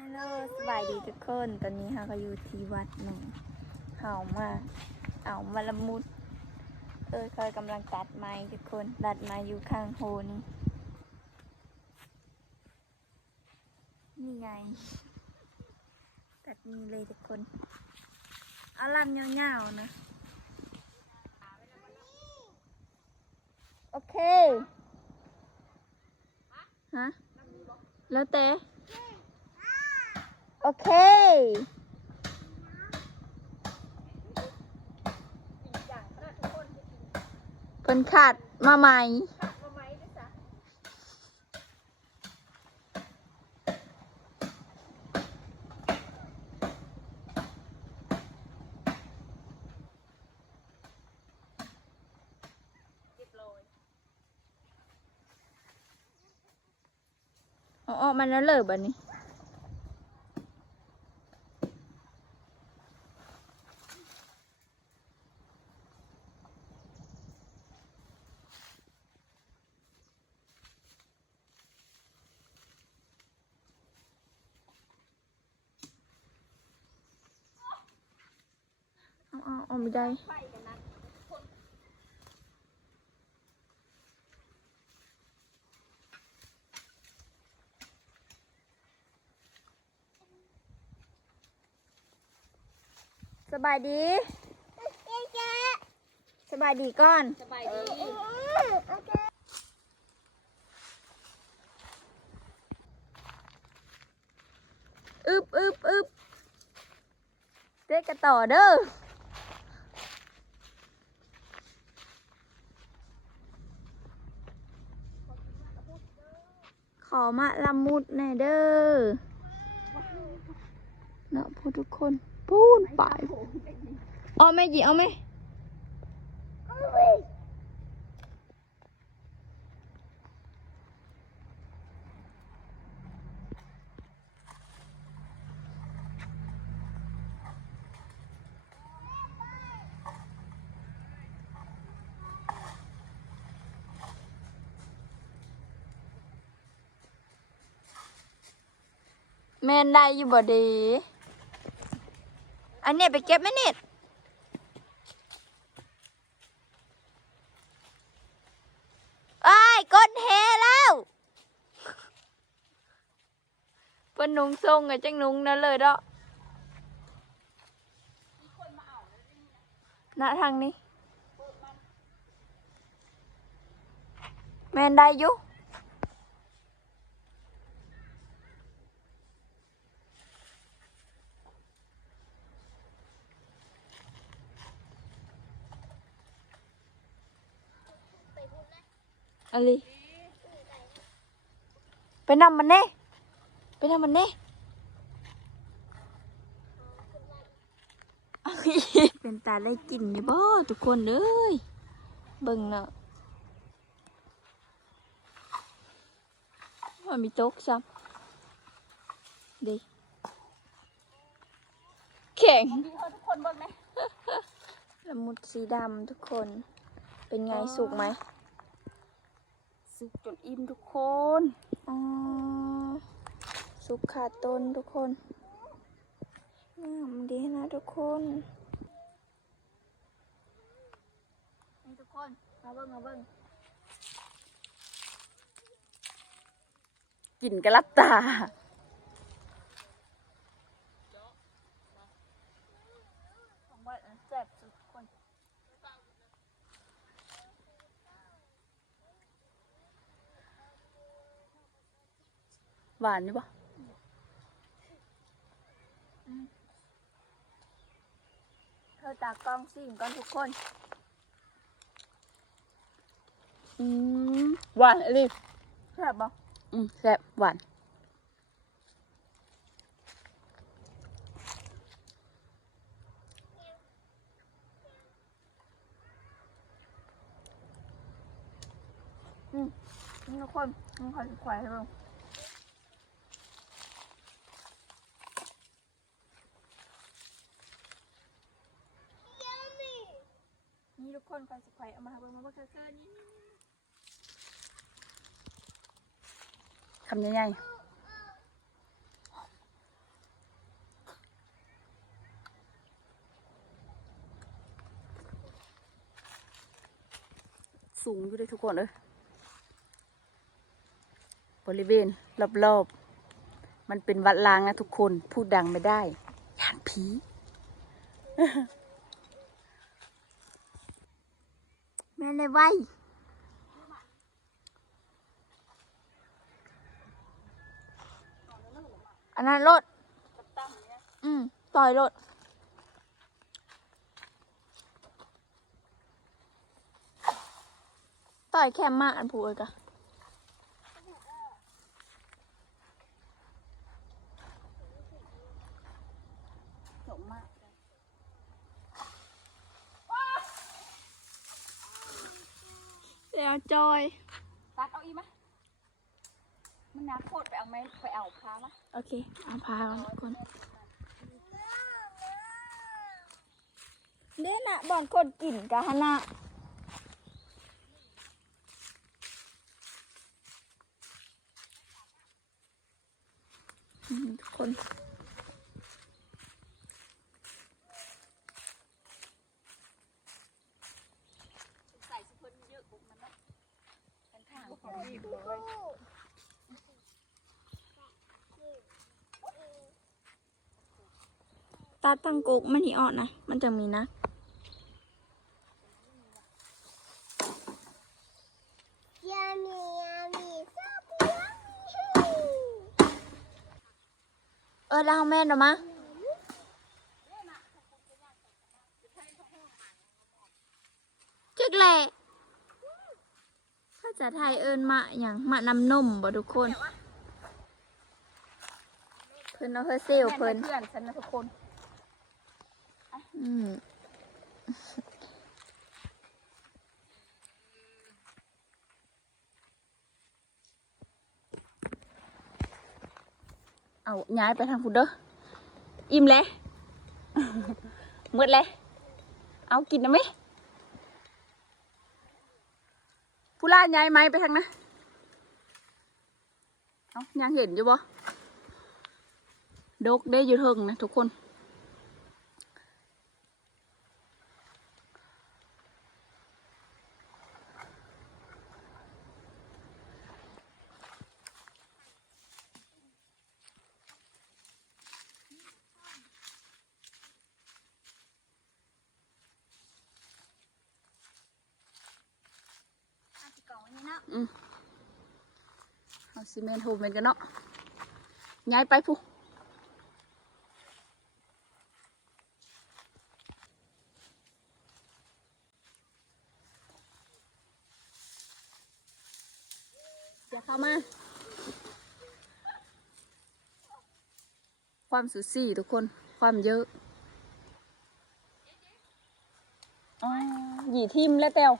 ฮัลโหลสบายดีทุกคน ตอนนี้เราก็อยู่ที่วัดหนึ่งเฮามาเอามาละมุด เออเขากำลังตัดไม้ทุกคน ตัดไม้อยู่ข้างโพนี่นี่ไง ตัดนี่เลยทุกคน เอาลำยาๆนะ โอเค ฮะ แล้วแต่ โอเค เพิ่นขาดมาใหม่ อ๋อมันแล้วเลยบัดนี้ เอาเอาเอา ไม่ได้สบายดีสบายดีก่อนสบายดีอึบอึบอึบเด็กกันต่อเด้อ ขอมาละมุดแน่เด้อเนาะพูดทุกคนพูดไปเอาไหมจีเอาไหม ม่นได้อยู่บ่ดี อันเนี้ยไปเก็บไหมเน็ตไอ้ยกดเฮแล้วเพิ่นนุงทรงกับจังนุงนั่นเลยเด้อณทางนี้ แม่นได้อยู่ อะไรไปนำมันเน่ไปนำมันเน่เป็นตาได้กินอยู่บ่ทุกคนเอ้ยเบิ่งเนาะมันมีโต๊ะซ้ำดีแข็งทุกคนเบิ่งนะละมุดสีดำทุกคนเป็นไงสุกไหม สุกจนอิ่มทุกคนอ๋อสุกขาดต้นทุกคนงามดีนะทุกคนนี่ทุกคน มาเบิ้งมาเบิ้งกินกระลับตา ของบ้านอันแซ่บสุดทุกคน หวานนี่ปะเธอตากล้องสิ่งก่อนทุกคน อืมหวานอะไรแซ่บบ่อืมแซ่บหวานนี่ทุกคนนี่ขอสิควายให้ คนกันสิไข่เอามาเบิ่งมาเบิ่งเกินนี่คำใหญ่สูงอยู่เลยทุกคนเลยบริเวณรอบๆ มันเป็นวัดล้างนะทุกคน พูดดังไม่ได้ยานผี เลยไว้อันนั้นรถอืมต่อยรถต่อยแค่มาอันผู้เอกะ สมมาก แล้วจอยตัดเอาอีกไหมมันน้ำโคตรไปเอาไหมไปเอาพามาโอเคเอาพาก่อนทุกคนเด่นอะบอนคนกินกะฮะนะอืมทุกคน ใส่ซุปเปอร์เยอะปุ๊บมันนะเป็น ข้างของดีดูตัดตั้งกุกมันนี่ออกนะ มันจะมีนะ Yummy, yummy, so yummy. เออแล้วเอาแม่นหรอมะจึกแหละภา ษาไทยเอิญมะอย่างมะน้ำนมบ่ทุกคน เพิ่นเอาเฮอเซลเพื่เพิ่อนนเพื่อนฉันนะทุกคนอืมเอาย้ายไปทางพุดเด้ออิ่มเลยหมดเลยเอากินนะไหม ผู้ล่าย้ายไหมไปทางนะเอายังเห็นอยู่บ่ดกได้อยู่เทิงนะทุกคน อืม เอาซีเมนต์โฮมเมนกันเนาะย้ายไปผู้อย่าเข้ามา ความสูสีทุกคน ความเยอะอ๋อหยีทิมและเตว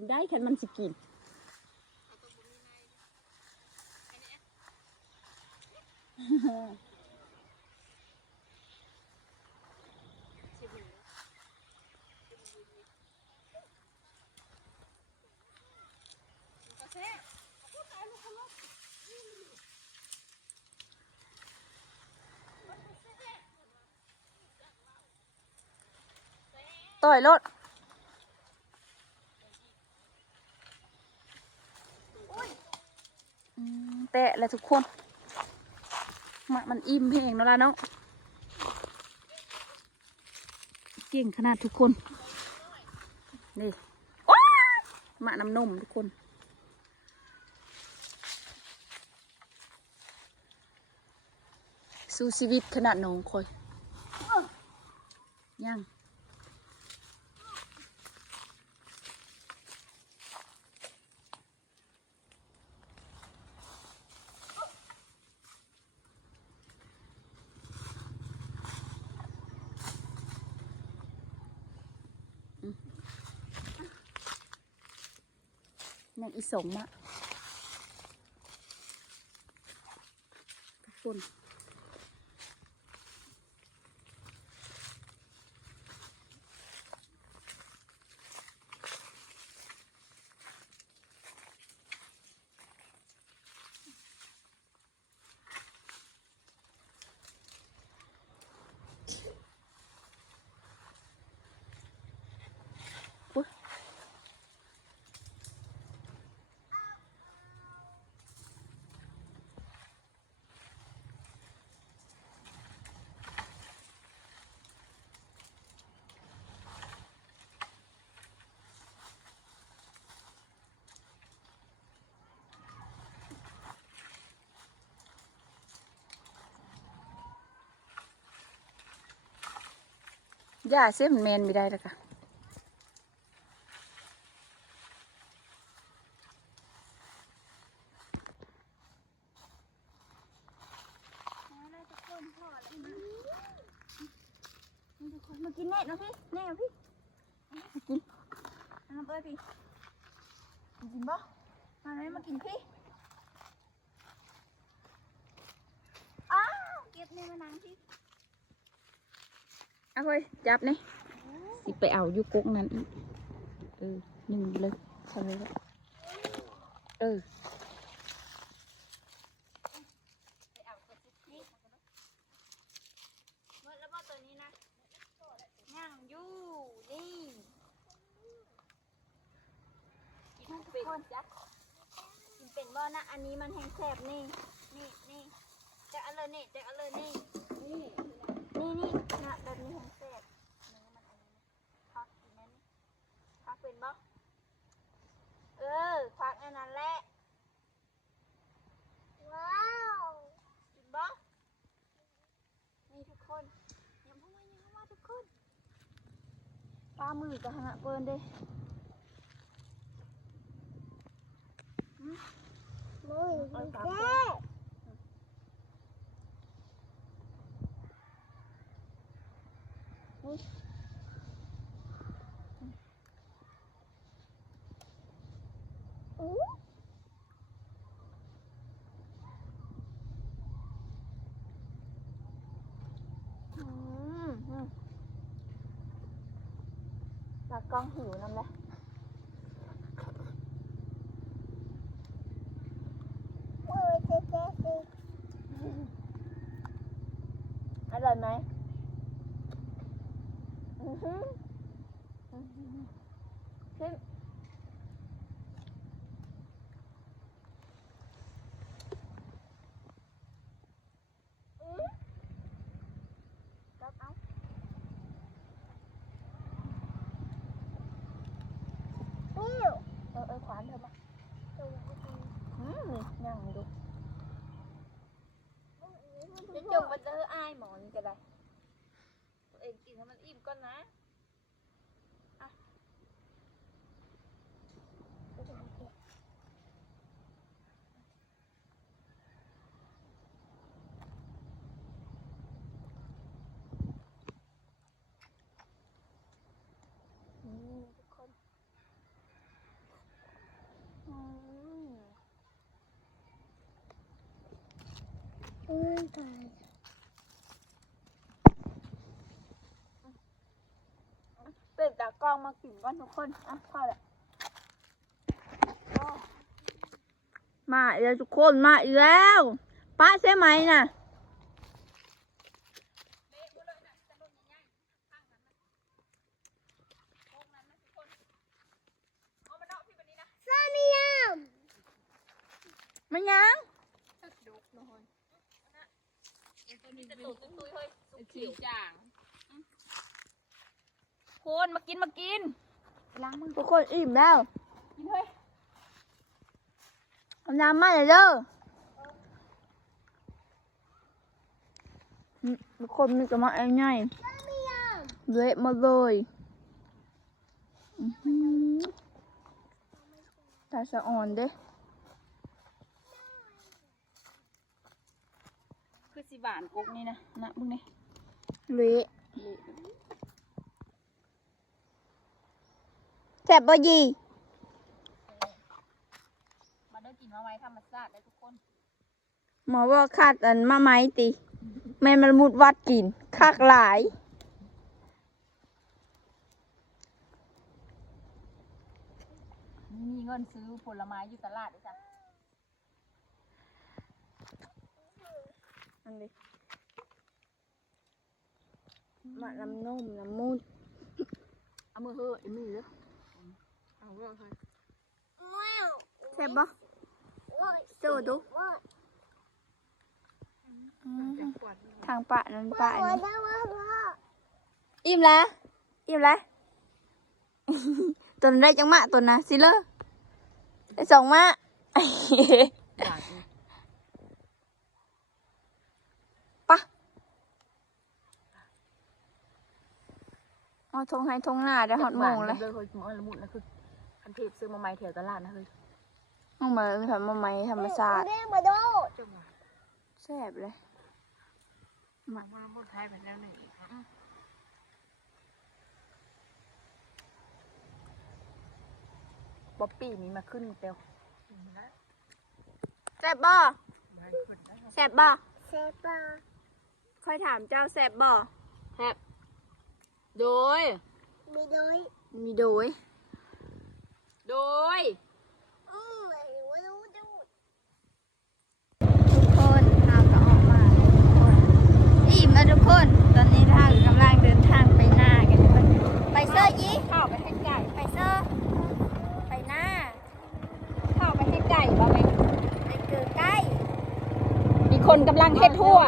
กินได้ คันมันสิกินต่อยรถ แล้วทุกคนมามันอิ่มเพลงแล้วล่ะเนาะเก่งขนาดทุกคน นี่มาน้ำนมทุกคน สู้ชีวิตขนาดน้องคอยยัง ยังอี สมอะทุกคน ย่าเสียมันแมนไม่ได้แล้วค่ะทุกคนมากินแน่นะพี่แน่นะพี่มากินน้ำเอ้ยพี่กินบ่มาไหมมากินพี่อ้าวเก็บในมานางพี่ เอาเฮ้ยจับนี่สิไปเอาอยู่กุ๊กนั้นอีกเออหนึ่งเลยทำเลยละเออเอแล้วบ่ตัวนี้นะย่างอยู่นี่กินเป็นจ้ะกินเป็นบ่อนะอันนี้มันแห้งแสบนี่ นี่นี่จะเอาเลยนี่จะเอาเลยนี่นี่ นี่นี่นะแบบนี้แห้งแสบเนื้อมันอันนี้พักกินนั่นนี่พักเป็นบ่เออพักอันนั้นแหละว้าวกินบ่นี่ทุกคนยังเข้ามายังเข้ามาทุกคนปลามือกับหะเปิ้นเด้มือเจ๊ อืมอืมกล้องหิวน้ำเลย มือเจ๊เจ๊สิ อร่อยไหมอือหืออื้อหือ ขึ้นอื้อจับเอา นิ้ว เออเออขวานเธอมาอืมนี่นั่งดูจะจงมาเจออายหมอนี่ก็ได้ตัวเองกินให้มันอิ่มก่อนนะอะนี่ทุกคนอืม อืมตาย เป็นตากล้องมากินก่อนทุกคน อะพอแล้วมาอีกแล้วทุกคนมาอีกแล้วป้าใช่ไหมน่ะซา มิยามมันยังขี้จ่างคนมากินมากินล้างมือทุกคนอิ่มแล้วกินเฮ้ยเอาน้ำมาเลยเด้ออืมทุกคนมันจะมาเองไงซามิยามเละมาเลยอื้อหือตาสะอ่อนเด้ คือสิ บานกุ๊กนี่นะนะมึงนี่เละแซ่บบ่ยีมาได้กินมาไว้ธรรมชาติได้ทุกคนหมอว่าคาดอันมาไหมติแม่นมันมุดวัดกินคักหลายมีเงินซื้อผลไม้อยู่ตลาดด้วยจ้ะ อันนี้มะน้ำนมน้ำมูดเอามือเฮ้อไอ้มือเด้อเอาเรื่องให้ว้าาทงให้ทงหน้าได้หอดโมงเลยเฮ้ยหมอละมุดนะคือคันเทพซื้อมาใหม่แถวตลาดนะเฮ้ยห้องมาทำมาไหมธรรมชาติแม่มาดูจังหวะแซ่บเลยหมาละมุดไทยแบบแล้วหนึ่งบ๊อบปี้มีมาขึ้นเตียวแซ่บบ่แซ่บบ่เซปาค่อยถามเจ้าแซ่บบ่ โดยไม่ดูมีโดย โดย อืมไม่รู้ดูทุกคนทางก็ออกมาแล้วทุกคนอิ่มแล้วทุกคน ตอนนี้ทางกำลังเดินทางไปหน้ากันทุกคนไปเซอร์ยี่เข้าไปให้ไก่ไปเซอร์ไปหน้า เข้าไปให้ไก่บ่ไหมไปเกือใกล้ มีคนกำลังเฮ็ดทั่ว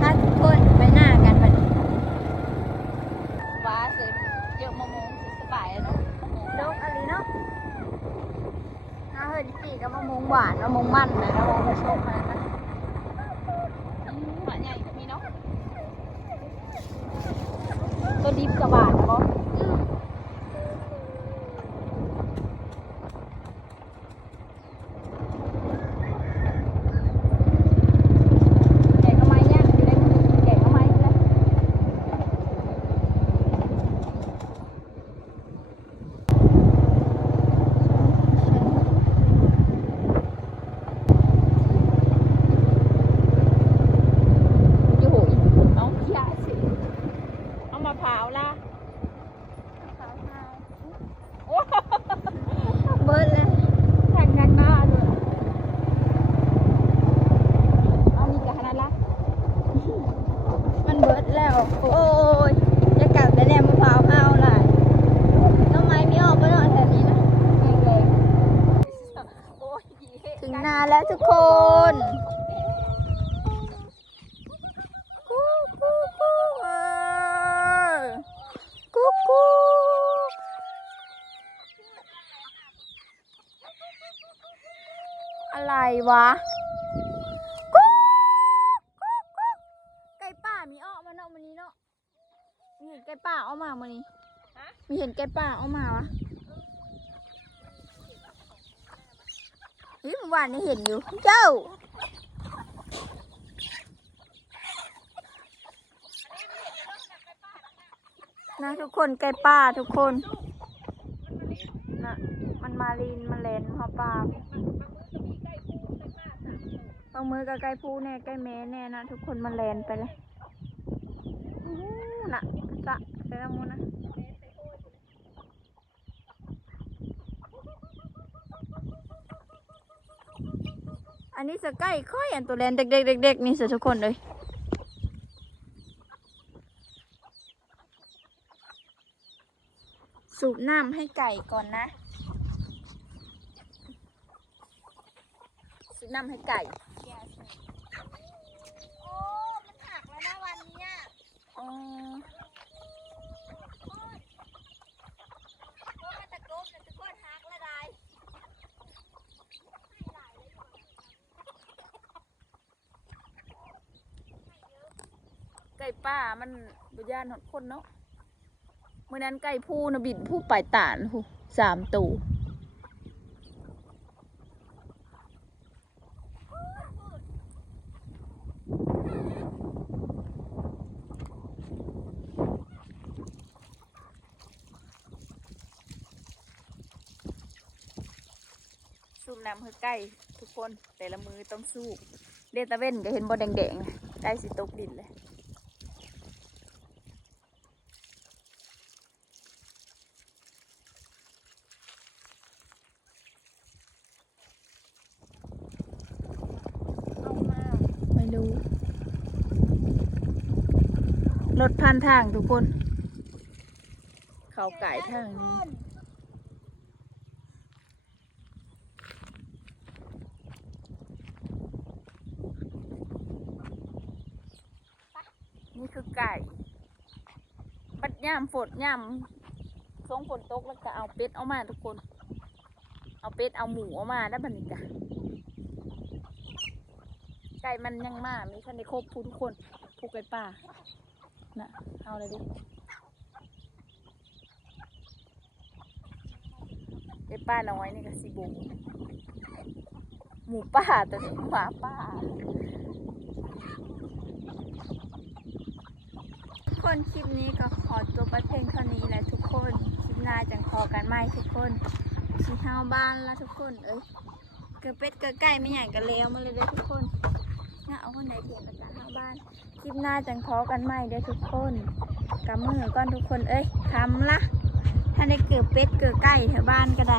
ถ้าทุกคนไปหน้ากันบัดนี้ว้าสิเยอะมะม่วงสิสบายแล้วเนาะมะม่วงดกอะไรเนาะ ถ้าเฮินสี่ก็มะม่วงหวานมะม่วงมันนะมะม่วงผสมอะไรนะ หมาใหญ่ก็มีเนาะตัวดิบกับบาทนะบ่ แกงเอาไม้เนี่ยอยู่ในมือแกงเอาไม้เลย อยู่หูเอายาสิ เอามาเผาวล่ะ เบิร์ดเลย แข่งกันหน้าเลยเอานี่กับขนาดละ มันเบิร์ดแล้ว โอ้ยจะกลับไปแน่มะพร้าวห้าวหลายต้นไม้มีออกก็นอนแถวนี้นะ โอ้ย ถึงนาแล้วทุกคนกูกูกูเออกูกู อะไรวะกูกูกูไก่ป่ามีออกมาเนาะมันนี้เนาะมีเห็นไก่ป่าออกมามันนี้มีเห็นไก่ป่าออกมาวะเฮ้ยเมื่อวานนี้เห็นอยู่ เจ้านะทุกคนไก่ป่าทุกคนนะมันมาลีนมันเลนหอปลา บางมือกับไก่ผู้แน่ไก่แม่แน่นะทุกคนมันแลนไปเลยอู้หูน่ะสะใส่ละมูนะอันนี้สะไก่ค่อยอันตัวแลนเด็กๆเด็กๆนี่สิทุกคนเลยสูบน้ำให้ไก่ก่อนนะ สูบน้ำให้ไก่ โอ้มันหักแล้วนะวันเนี้ย อ๋อ โอ้มันตะโกนตะโกนหักแล้ว ไก่ป่ามันบุญญาณหดคนเนาะเมื่อนั้นไก่ผู้นะบินผู้ปลายตานผู้สามตัว สูบน้ำให้ไก่ทุกคนแต่ละมือต้องสู้เดตาเว้นก็เห็นบอแดงๆใกล้สิตกดินเลยไม่รู้ รถผ่านทางทุกคน เขาไก่ทางนี้นี่คือไก่ ปัด ย่ามฝนย่ามสงฝนตกแล้วก็เอาเป็ดเอามาทุกคน เอาเป็ดเอาหมูเอามาได้บัดนิกะไก่มันยังมามีท่านในครบผู้ทุกคนผู้ไก่ป่าน่ะเอาเลยดิไอ้ป้าน้อยนี่ก็สิบุหมูป่าตัวนี้หมาป่า ทุก คนคลิปนี้ก็ขอตัวไปเพียงเท่านี้แหละทุกคนคลิปหน้าจังพอกันไหมทุกคนชิเฮาบ้านละทุกคนเอ้ยเกิดเป็ดเกิดไก่ไม่อย่างกันแล้วมาเลยเด้อทุกคนน่าเอาคนไหนเถียงกันจ้ะเฮาบ้านคลิปหน้าจังพอกันไหมเด้อทุกคนกำมือก่อนทุกคนเอ้ยคำละถ้าได้เกิดเป็ดเกิดไก่แถวบ้านก็ได้